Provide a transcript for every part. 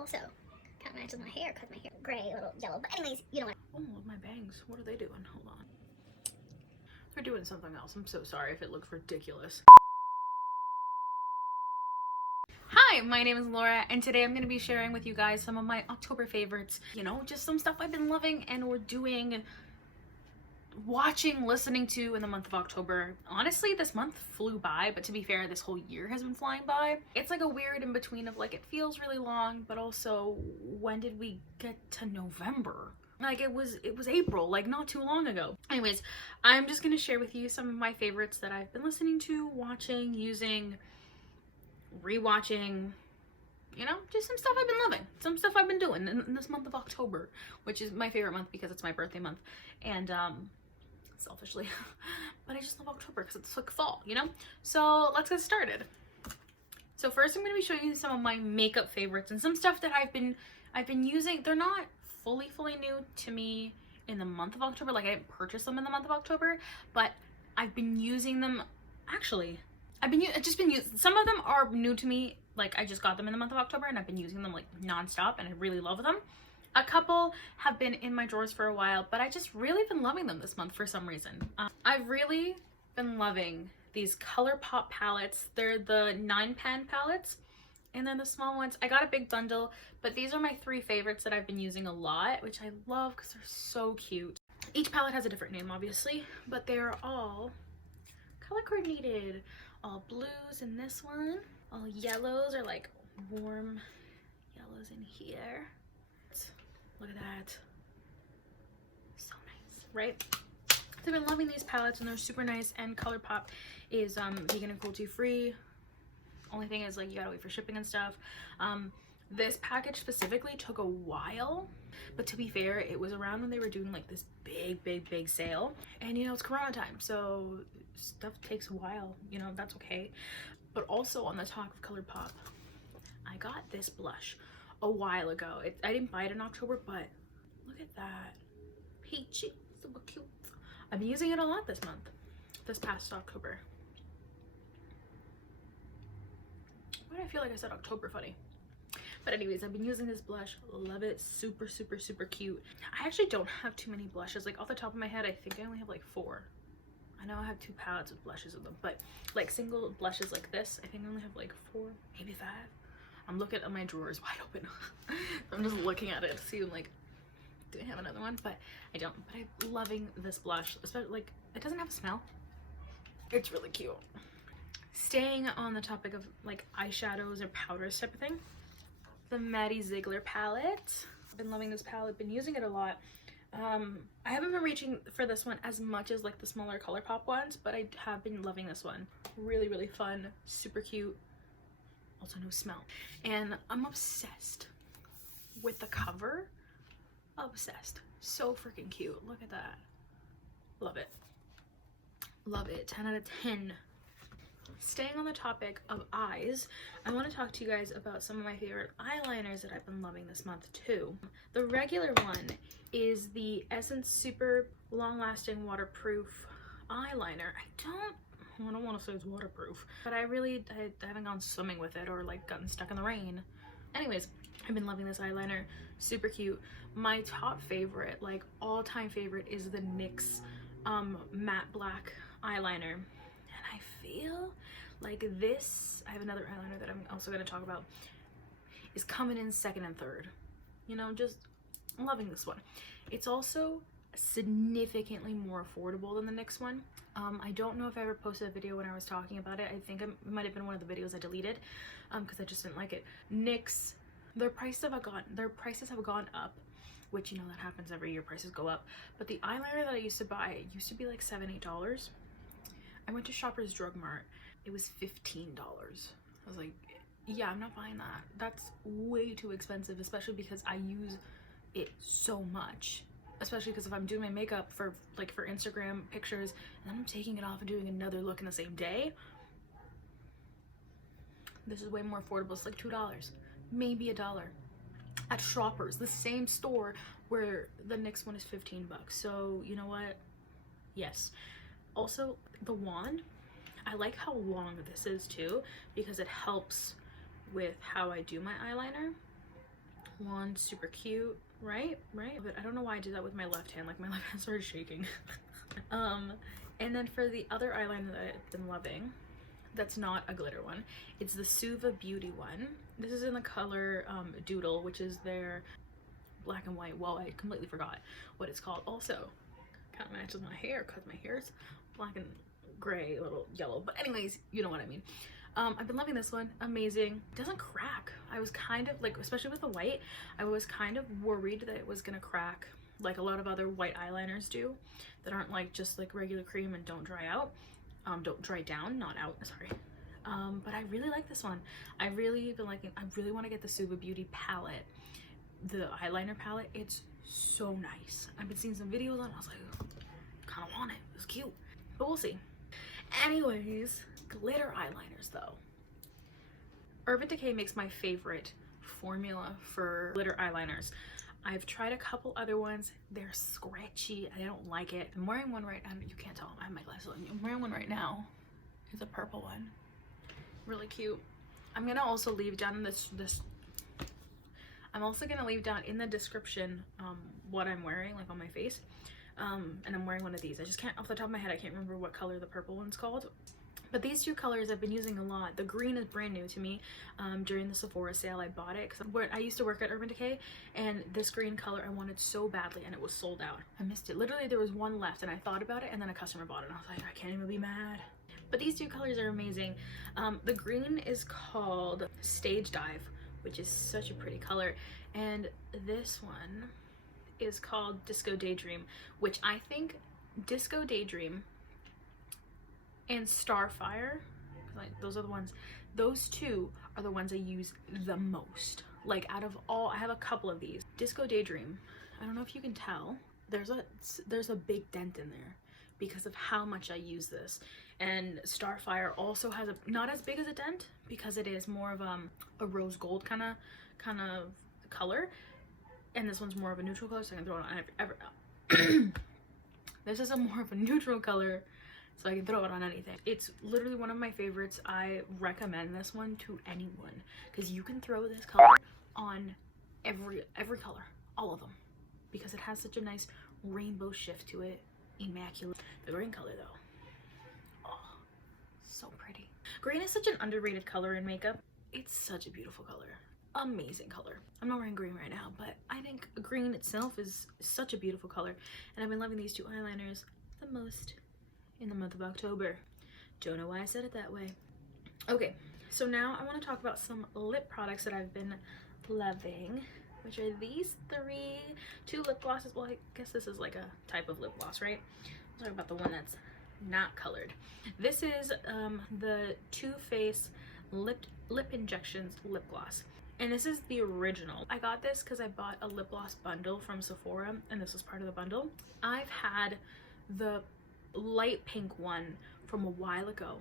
also kind of matches my hair because my hair is gray, a little yellow. But anyways, you know what? Oh, my bangs. What are they doing? Hold on. They're doing something else. I'm so sorry if it looks ridiculous. Hi, my name is Laura, and today I'm going to be sharing with you guys some of my October favorites. You know, just some stuff I've been loving and we're doing, watching, listening to in the month of October. Honestly, this month flew by, but to be fair, this whole year has been flying by. It's like a weird in between of like, it feels really long, but also when did we get to November? Like it was April, like not too long ago. Anyways, I'm just going to share with you some of my favorites that I've been listening to, watching, using, rewatching, you know, just some stuff I've been loving, some stuff I've been doing in this month of October, which is my favorite month because it's my birthday month, and selfishly, but I just love October because it's like fall, you know? So let's get started. So first I'm going to be showing you some of my makeup favorites and some stuff that I've been using. They're not fully new to me in the month of October, like I didn't purchase them in the month of October, but I've been using them. Actually, just been using, some of them are new to me, like I just got them in the month of October and I've been using them like non-stop and I really love them. A couple have been in my drawers for a while, but I just really been loving them this month for some reason. I've really been loving these ColourPop palettes. They're the 9-pan palettes and then the small ones. I got a big bundle, but these are my 3 favorites that I've been using a lot, which I love because they're so cute. Each palette has a different name obviously, but they're all color coordinated. All blues in this one, all yellows are like warm yellows in here. Look at that, so nice, right? So I've been loving these palettes and they're super nice, and ColourPop is vegan and cruelty free. Only thing is like you gotta wait for shipping and stuff. This package specifically took a while, but to be fair, it was around when they were doing like this big sale, and you know it's Corona time, so stuff takes a while, you know, that's okay. But also on the talk of ColourPop, I got this blush a while ago. I didn't buy it in October, but look at that, Peachy, super cute. I've been using it a lot this month, this past October. Why do I feel like I said October funny? But anyways, I've been using this blush, love it, super cute. I actually don't have too many blushes, like off the top of my head I think I only have like 4. I know I have 2 palettes with blushes in them, but like single blushes like this, I think I only have like 4, maybe 5. I'm looking at my drawers wide open. I'm just looking at it to see like, do I have another one? But I don't. But I'm loving this blush, especially like it doesn't have a smell. It's really cute. Staying on the topic of like eyeshadows or powders type of thing, the Maddie Ziegler palette. I've been loving this palette, been using it a lot. I haven't been reaching for this one as much as like the smaller ColourPop ones, but I have been loving this one. Really fun, super cute, also no smell. And I'm obsessed with the cover. Obsessed. So freaking cute. Look at that. Love it. Love it. 10 out of 10. Staying on the topic of eyes, I want to talk to you guys about some of my favorite eyeliners that I've been loving this month too. The regular one is the Essence Super Long Lasting Waterproof Eyeliner. I don't want to say it's waterproof, but I haven't gone swimming with it or like gotten stuck in the rain. Anyways, I've been loving this eyeliner, super cute. My top favorite, like all-time favorite, is the NYX matte black eyeliner. And I feel like this, I have another eyeliner that I'm also going to talk about, is coming in 2nd and 3rd. You know, just loving this one. It's also significantly more affordable than the NYX one. I don't know if I ever posted a video when I was talking about it. I think it might have been one of the videos I deleted because I just didn't like it. NYX, their prices have gone up, which, you know, that happens every year, prices go up. But the eyeliner that I used to buy, it used to be like $7-8. I went to Shoppers Drug Mart, it was $15. I was like, yeah, I'm not buying that. That's way too expensive, especially because I use it so much. Especially because if I'm doing my makeup for Instagram pictures and then I'm taking it off and doing another look in the same day, this is way more affordable. It's like $2, maybe $1 at Shoppers, the same store where the NYX one is 15 bucks. So you know what? Yes. Also, the wand, I like how long this is too, because it helps with how I do my eyeliner. one, super cute, right? But I don't know why I did that with my left hand, like my left hand started shaking. And then for the other eyeliner that I've been loving, that's not a glitter one, it's the Suva Beauty one. This is in the color Doodle, which is their black and white. Well, I completely forgot what it's called. Also kind of matches my hair because my hair is black and gray, a little yellow, but anyways, you know what I mean. I've been loving this one. Amazing. It doesn't crack. I was kind of like, especially with the white, I was kind of worried that it was gonna crack like a lot of other white eyeliners do that aren't like just like regular cream and don't dry out, don't dry down, not out, sorry. But I really like this one. I really been liking, I really want to get the Suva Beauty palette, the eyeliner palette. It's so nice. I've been seeing some videos on it. I was like, kind of want it. It's cute, but we'll see. Anyways, glitter eyeliners though. Urban Decay makes my favorite formula for glitter eyeliners. I've tried a couple other ones. They're scratchy. I don't like it. I'm wearing one right now. You can't tell. I have my glasses on. I'm wearing one right now. It's a purple one. Really cute. I'm gonna also leave down in I'm also gonna leave down in the description what I'm wearing, like on my face. And I'm wearing one of these. I just can't, off the top of my head, I can't remember what color the purple one's called. But these two colors I've been using a lot. The green is brand new to me. During the Sephora sale I bought it because I used to work at Urban Decay, and this green color I wanted so badly and it was sold out. I missed it. Literally there was one left and I thought about it and then a customer bought it and I was like, I can't even be mad. But these two colors are amazing. The green is called Stage Dive, which is such a pretty color, and this one is called Disco Daydream, which I think Disco Daydream and Starfire, like those are the ones, those two are the ones I use the most. Like out of all, I have a couple of these. Disco Daydream, I don't know if you can tell, there's a big dent in there because of how much I use this. And Starfire also has a not as big as a dent because it is more of a rose gold kind of color, and this one's more of a neutral color, so I can throw it on this is a more of a neutral color, so I can throw it on anything. It's literally one of my favorites. I recommend this one to anyone because you can throw this color on every color, all of them, because it has such a nice rainbow shift to it. Immaculate. The green color though, oh, so pretty. Green is such an underrated color in makeup. It's such a beautiful color. Amazing color. I'm not wearing green right now, but I think green itself is such a beautiful color, and I've been loving these two eyeliners the most in the month of October. Don't know why I said it that way. Okay, so now I want to talk about some lip products that I've been loving, which are these two lip glosses. Well, I guess this is like a type of lip gloss, right? I'll talk about the one that's not colored. This is the Too Faced lip injections lip gloss, and this is the original. I got this because I bought a lip gloss bundle from Sephora, and this was part of the bundle. I've had the light pink one from a while ago,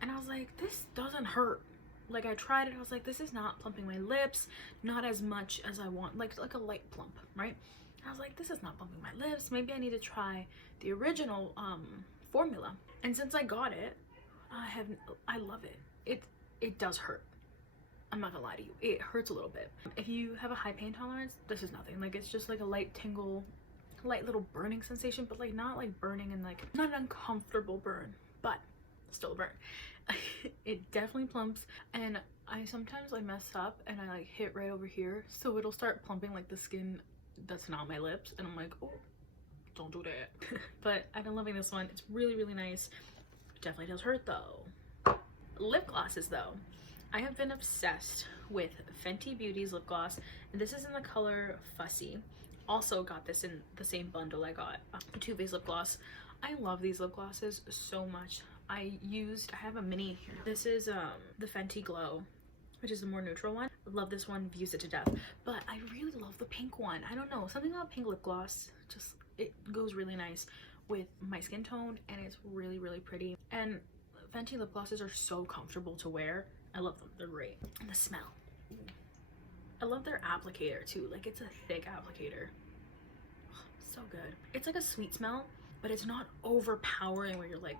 and I was like, this doesn't hurt. Like, I tried it, I was like, this is not plumping my lips, not as much as I want, like a light plump, right? I was like, this is not plumping my lips. Maybe I need to try the original formula. And since I got it, I love it. It does hurt. I'm not gonna lie to you, it hurts a little bit. If you have a high pain tolerance, this is nothing. Like, it's just like a light tingle, light little burning sensation, but like not like burning and like not an uncomfortable burn, but still a burn. It definitely plumps, and I sometimes mess up and I like hit right over here, so it'll start plumping like the skin that's not my lips, and I'm like, oh, don't do that. But I've been loving this one. It's really, really nice. It definitely does hurt though. Lip glosses though, I have been obsessed with Fenty Beauty's lip gloss, and this is in the color Fussy. Also got this in the same bundle I got, the Too Faced lip gloss. I love these lip glosses so much. I have a mini here. This is the Fenty Glow, which is the more neutral one. I love this one, use it to death. But I really love the pink one. I don't know, something about pink lip gloss, just it goes really nice with my skin tone, and it's really, really pretty. And Fenty lip glosses are so comfortable to wear. I love them, they're great. And the smell. Ooh. I love their applicator too. Like, it's a thick applicator. Oh, so good. It's like a sweet smell, but it's not overpowering where you're like,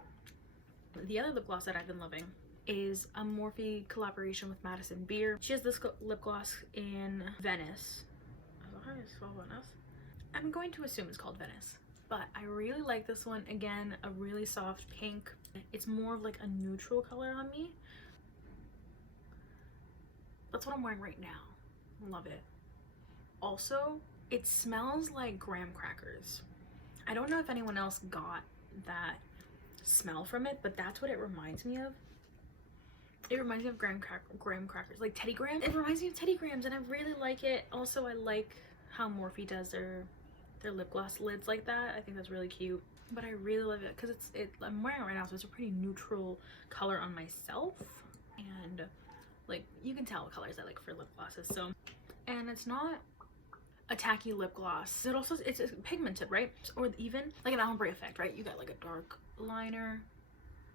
the other lip gloss that I've been loving is a Morphe collaboration with Madison Beer. She has this lip gloss in Venice. Is that how you spell Venice? I'm going to assume it's called Venice. But I really like this one. Again, a really soft pink. It's more of like a neutral color on me. That's what I'm wearing right now. Love it. Also, it smells like graham crackers. I don't know if anyone else got that smell from it, but that's what it reminds me of. It reminds me of graham crackers, like Teddy Grahams. It reminds me of Teddy Grahams, and I really like it. Also, I like how Morphe does their lip gloss lids like that. I think that's really cute. But I really love it because I'm wearing it right now, so it's a pretty neutral color on myself. And like, you can tell what colors I like for lip glosses. So, and it's not a tacky lip gloss. It's pigmented, right? Or even like an ombre effect, right? You got like a dark liner,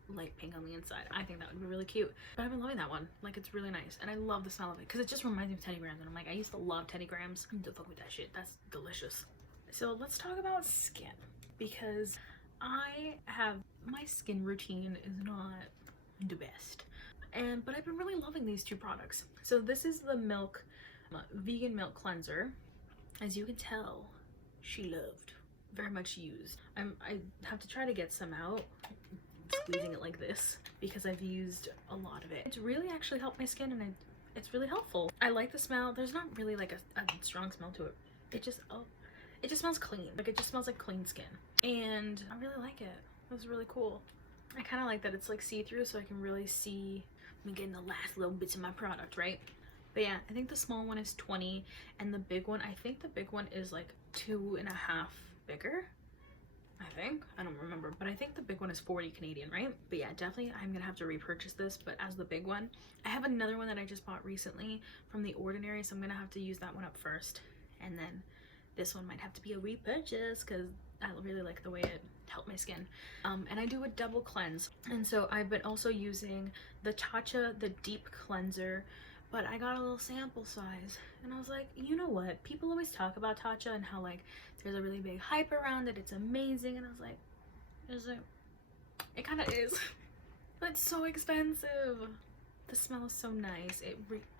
light pink on the inside. I think that would be really cute. But I've been loving that one. Like, it's really nice, and I love the smell of it because it just reminds me of Teddy Grahams, and I'm like, I used to love Teddy Grahams. Don't fuck with that shit. That's delicious. So let's talk about skin, because my skin routine is not the best, but I've been really loving these two products. So this is the Milk vegan milk cleanser. As you can tell, she loved, very much used. I have to try to get some out, squeezing it like this, because I've used a lot of it. It's really actually helped my skin, and it's really helpful. I like the smell. There's not really like a strong smell to it. It just smells clean. Like, it just smells like clean skin, and I really like it. It was really cool. I kind of like that it's like see-through, so I can really see me getting the last little bits of my product, right? But yeah, I think the small one is 20, and the big one, I think the big one is like 2.5 bigger. I don't remember, but I think the big one is 40 Canadian, right? But yeah, definitely I'm gonna have to repurchase this, but as the big one. I have another one that I just bought recently from The Ordinary, so I'm gonna have to use that one up first, and then this one might have to be a repurchase because I really like the way it helped my skin. And I do a double cleanse, and so I've been also using the Tatcha, the deep cleanser, but I got a little sample size, and I was like, you know what, people always talk about Tatcha and how like there's a really big hype around it, it's amazing, and I was like, it kind of is, but it's so expensive. The smell is so nice.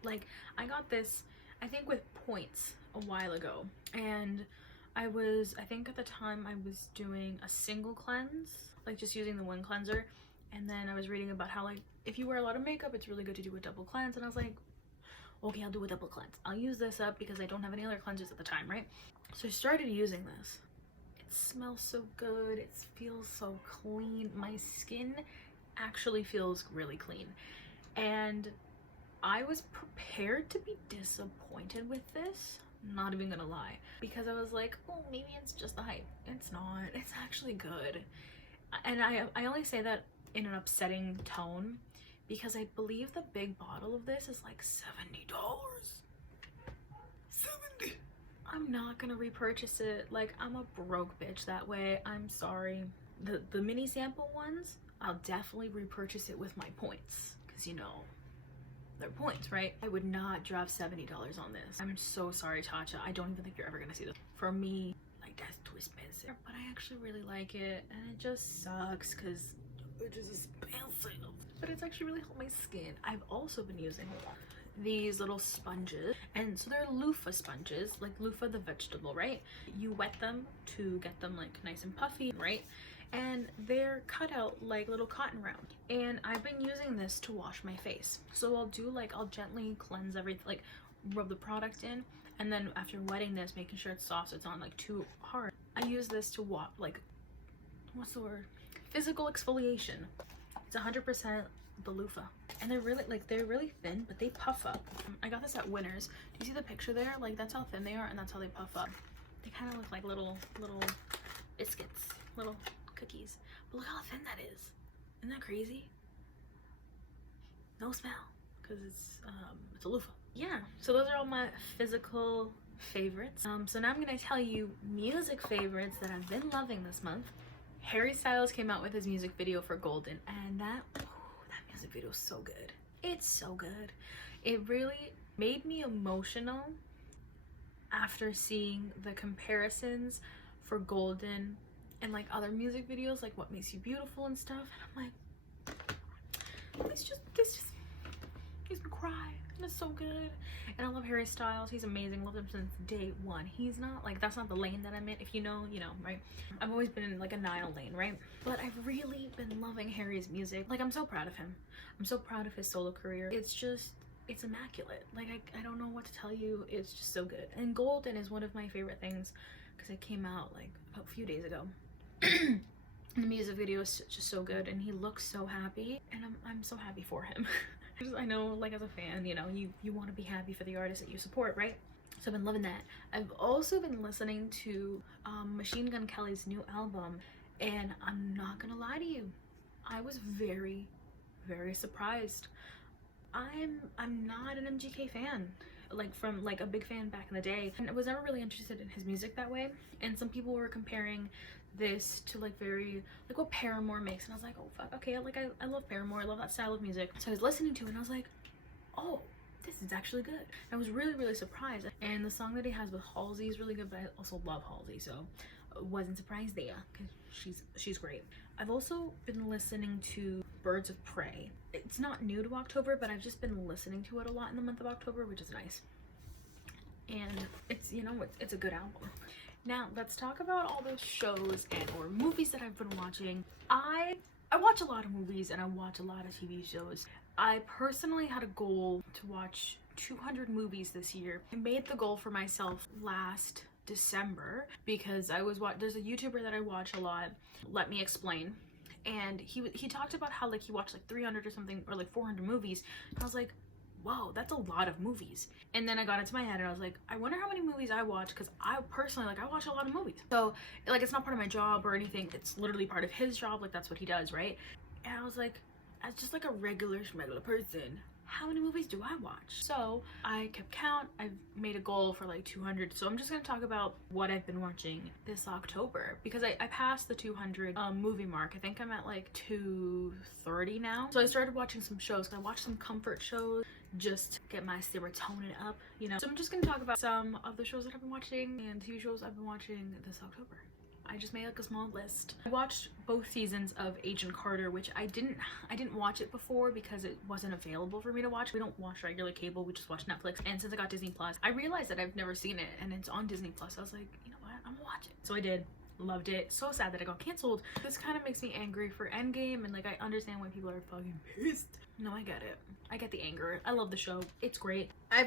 Like, I got this, I think, with points a while ago, and I think at the time I was doing a single cleanse, like just using the one cleanser, and then I was reading about how like if you wear a lot of makeup, it's really good to do a double cleanse, and I was like, okay, I'll do a double cleanse. I'll use this up because I don't have any other cleansers at the time, right? So I started using this. It smells so good. It feels so clean. My skin actually feels really clean, and I was prepared to be disappointed with this, not even gonna lie, because I was like, oh, maybe it's just the hype. It's not. It's actually good. And I only say that in an upsetting tone because I believe the big bottle of this is like $70. 70. I'm not gonna repurchase it. Like, I'm a broke bitch that way. I'm sorry. The mini sample ones, I'll definitely repurchase it with my points, because you know, they're points, right? I would not drop $70 on this. I'm so sorry, Tatcha. I don't even think you're ever gonna see this. For me, like, that's too expensive. But I actually really like it, and it just sucks because it is expensive. But it's actually really helped my skin. I've also been using these little sponges, and so they're loofah sponges, like loofah the vegetable, right? You wet them to get them like nice and puffy, right? And they're cut out like little cotton rounds, and I've been using this to wash my face. So I'll gently cleanse everything, like rub the product in, and then after wetting this, making sure it's soft so it's not like too hard, I use this to wash, like, what's the word, physical exfoliation. It's 100% the loofah, and they're really thin, but they puff up. I got this at Winners. Do you see the picture there? Like, that's how thin they are, and that's how they puff up. They kind of look like little biscuits, little cookies, but look how thin that is. Isn't that crazy? No smell, because it's a loofah. Yeah, so those are all my physical favorites. So now I'm gonna tell you music favorites that I've been loving this month. Harry Styles came out with his music video for Golden, and that music video is so good. It's so good. It really made me emotional after seeing the comparisons for Golden and like other music videos, like What Makes You Beautiful and stuff. And I'm like, this just makes me cry. And it's so good. And I love Harry Styles. He's amazing. Loved him since day one. He's not like, that's not the lane that I'm in. If you know, you know, right? I've always been in like a Nile lane, right? But I've really been loving Harry's music. Like, I'm so proud of him. I'm so proud of his solo career. It's just, it's immaculate. Like, I don't know what to tell you. It's just so good. And Golden is one of my favorite things because it came out like a few days ago. And the music video is just so good, and he looks so happy, and I'm so happy for him. I know, like, as a fan, you know, you want to be happy for the artist that you support, right? So I've been loving that. I've also been listening to Machine Gun Kelly's new album, and I'm not gonna lie to you, I was very, very surprised. I'm not an MGK fan, like from like a big fan back in the day, and I was never really interested in his music that way. And some people were comparing this to like very like what Paramore makes, and I was like, oh fuck, okay, like I love Paramore, I love that style of music. So I was listening to it and I was like, oh, this is actually good. I was really, really surprised. And the song that he has with Halsey is really good, but I also love Halsey, so I wasn't surprised there because she's great. I've also been listening to Birds of Prey. It's not new to October, but I've just been listening to it a lot in the month of October, which is nice. And it's, you know, it's a good album. Now let's talk about all those shows and or movies that I've been watching. I watch a lot of movies and I watch a lot of TV shows. I personally had a goal to watch 200 movies this year. I made the goal for myself last December because there's a YouTuber that I watch a lot, Let Me Explain, and he talked about how like he watched like 300 or something, or like 400 movies, and I was like, whoa, that's a lot of movies. And then I got into my head and I was like, I wonder how many movies I watch, because I personally, like, I watch a lot of movies. So like, it's not part of my job or anything, it's literally part of his job, like that's what he does, right? And I was like, as just like a regular person, how many movies do I watch? So I kept count. I've made a goal for like 200, so I'm just gonna talk about what I've been watching this October, because I passed the 200 movie mark. I think I'm at like 230 now. So I started watching some shows. I watched some comfort shows just to get my serotonin up, you know. So I'm just gonna talk about some of the shows that I've been watching and TV shows I've been watching this October. I just made like a small list. I watched both seasons of Agent Carter, which I didn't watch it before because it wasn't available for me to watch. We don't watch regular cable, we just watch Netflix. And since I got Disney Plus, I realized that I've never seen it and it's on Disney Plus. I was like, you know what, I'm gonna watch it. So I did. Loved it. So sad that it got canceled. This kind of makes me angry for Endgame, and like I understand why people are fucking pissed. No, I get it. I get the anger. I love the show. It's great. I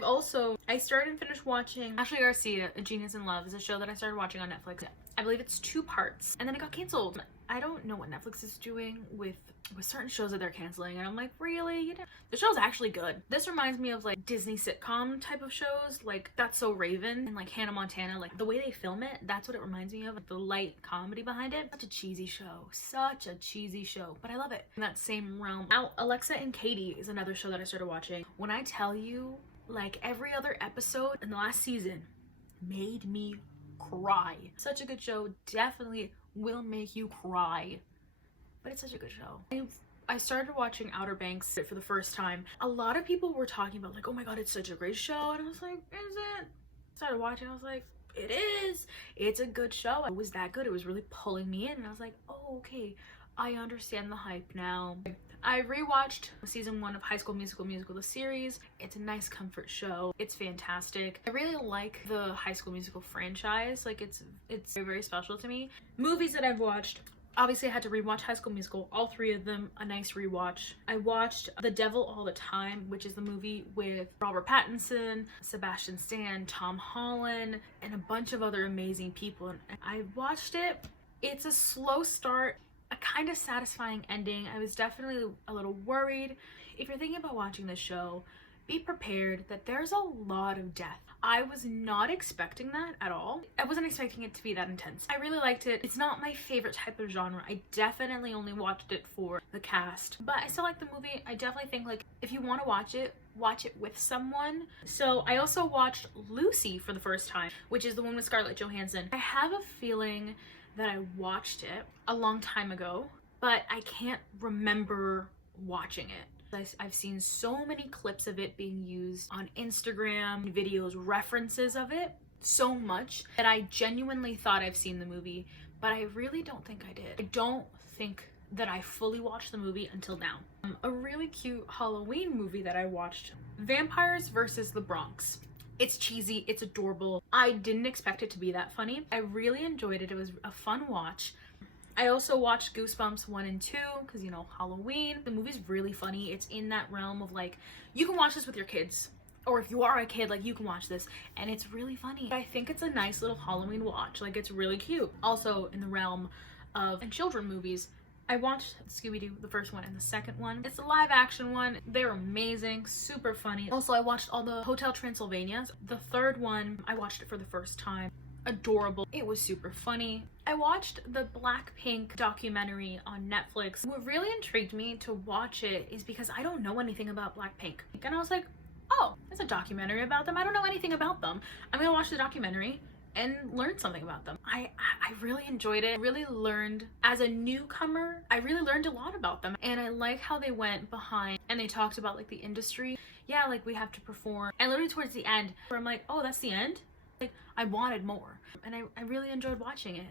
started and finished watching Ashley Garcia, A Genius in Love, is a show that I started watching on Netflix. I believe it's 2 parts, and then it got canceled. I don't know what Netflix is doing with certain shows that they're canceling, and I'm like, really? You know, the show's actually good. This reminds me of like Disney sitcom type of shows, like That's So Raven and like Hannah Montana. Like the way they film it, that's what it reminds me of, like the light comedy behind it. Such a cheesy show, but I love it. In that same realm, now Alexa and Katie is another show that I started watching. When I tell you, like every other episode in the last season made me cry. Such a good show. Definitely will make you cry, but it's such a good show. I started watching Outer Banks for the first time. A lot of people were talking about like, oh my god, it's such a great show, and I was like, is it? Started watching, I was like, it is. It's a good show. It was that good. It was really pulling me in, and I was like, oh, okay, I understand the hype now. I rewatched season 1 of High School Musical, the series. It's a nice comfort show. It's fantastic. I really like the High School Musical franchise. Like it's very, very special to me. Movies that I've watched. Obviously, I had to rewatch High School Musical, all 3 of them, a nice rewatch. I watched The Devil All the Time, which is the movie with Robert Pattinson, Sebastian Stan, Tom Holland, and a bunch of other amazing people. And I watched it. It's a slow start, a kind of satisfying ending. I was definitely a little worried. If you're thinking about watching this show, be prepared that there's a lot of death. I was not expecting that at all. I wasn't expecting it to be that intense. I really liked it. It's not my favorite type of genre. I definitely only watched it for the cast, but I still like the movie. I definitely think like if you want to watch it with someone. So I also watched Lucy for the first time, which is the one with Scarlett Johansson. I have a feeling that I watched it a long time ago, but I can't remember watching it. I've seen so many clips of it being used on Instagram, videos, references of it, so much that I genuinely thought I've seen the movie, but I really don't think I did. I don't think that I fully watched the movie until now. A really cute Halloween movie that I watched, Vampires versus the Bronx. It's cheesy, it's adorable. I didn't expect it to be that funny. I really enjoyed it. It was a fun watch. I also watched Goosebumps 1 and 2 because, you know, Halloween. The movie's really funny. It's in that realm of like, you can watch this with your kids. Or if you are a kid, like, you can watch this. And it's really funny. I think it's a nice little Halloween watch. Like, it's really cute. Also in the realm of children movies, I watched Scooby-Doo, the first one and the second one. It's a live action one. They're amazing, super funny. Also, I watched all the Hotel Transylvanias. The third one, I watched it for the first time. Adorable. It was super funny. I watched the Blackpink documentary on Netflix. What really intrigued me to watch it is because I don't know anything about Blackpink. And I was like, oh, it's a documentary about them. I don't know anything about them. I'm gonna watch the documentary and learn something about them. I really enjoyed it. I really learned, as a newcomer, I really learned a lot about them. And I like how they went behind and they talked about like the industry. Yeah, like we have to perform. And literally towards the end, where I'm like, oh, that's the end? Like, I wanted more. And I really enjoyed watching it.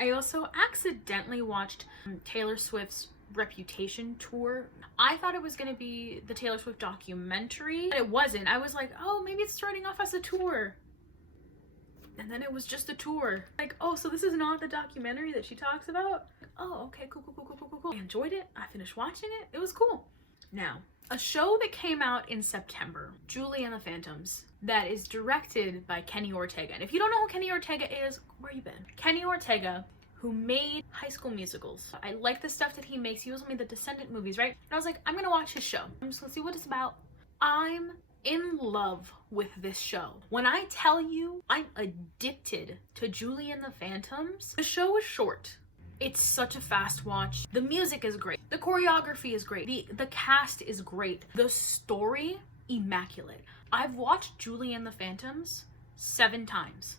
I also accidentally watched Taylor Swift's Reputation tour. I thought it was gonna be the Taylor Swift documentary, but it wasn't. I was like, oh, maybe it's starting off as a tour. And then it was just a tour. Like, oh, so this is not the documentary that she talks about? Oh, okay, cool. I enjoyed it. I finished watching it. It was cool. Now, a show that came out in September, Julie and the Phantoms, that is directed by Kenny Ortega. And if you don't know who Kenny Ortega is, where you been? Kenny Ortega, who made High School Musicals. I like the stuff that he makes. He also made the Descendant movies, right? And I was like, I'm gonna watch his show. I'm just gonna see what it's about. I'm in love with this show. When I tell you I'm addicted to Julie and the Phantoms, the show is short. It's such a fast watch. The music is great. The choreography is great. The cast is great. The story, immaculate. I've watched Julie and the Phantoms 7 times.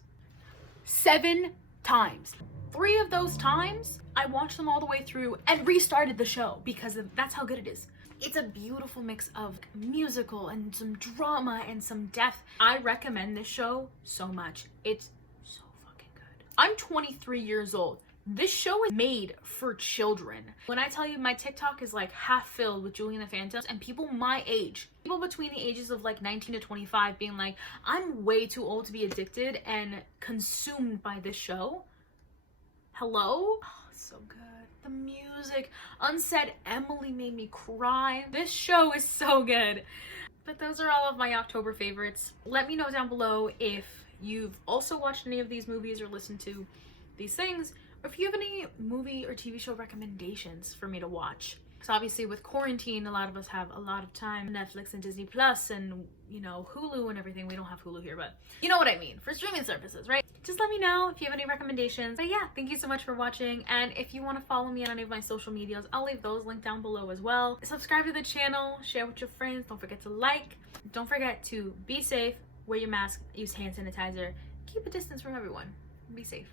7 times. 3 of those times, I watched them all the way through and restarted the show because that's how good it is. It's a beautiful mix of musical and some drama and some depth. I recommend this show so much. It's so fucking good. I'm 23 years old. This show is made for children. When I tell you my TikTok is like half filled with Julie and the Phantoms, and people my age, people between the ages of like 19 to 25 being like, I'm way too old to be addicted and consumed by this show. Hello? Oh, so good. The music. Unsaid Emily made me cry. This show is so good. But those are all of my October favorites. Let me know down below if you've also watched any of these movies or listened to these things, or if you have any movie or TV show recommendations for me to watch. So obviously with quarantine, a lot of us have a lot of time. Netflix and Disney Plus and, you know, Hulu and everything. We don't have Hulu here, but you know what I mean, for streaming services, right? Just let me know if you have any recommendations. But yeah, thank you so much for watching. And if you want to follow me on any of my social medias, I'll leave those linked down below as well. Subscribe to the channel, share with your friends. Don't forget to like. Don't forget to be safe, wear your mask, use hand sanitizer, keep a distance from everyone. Be safe.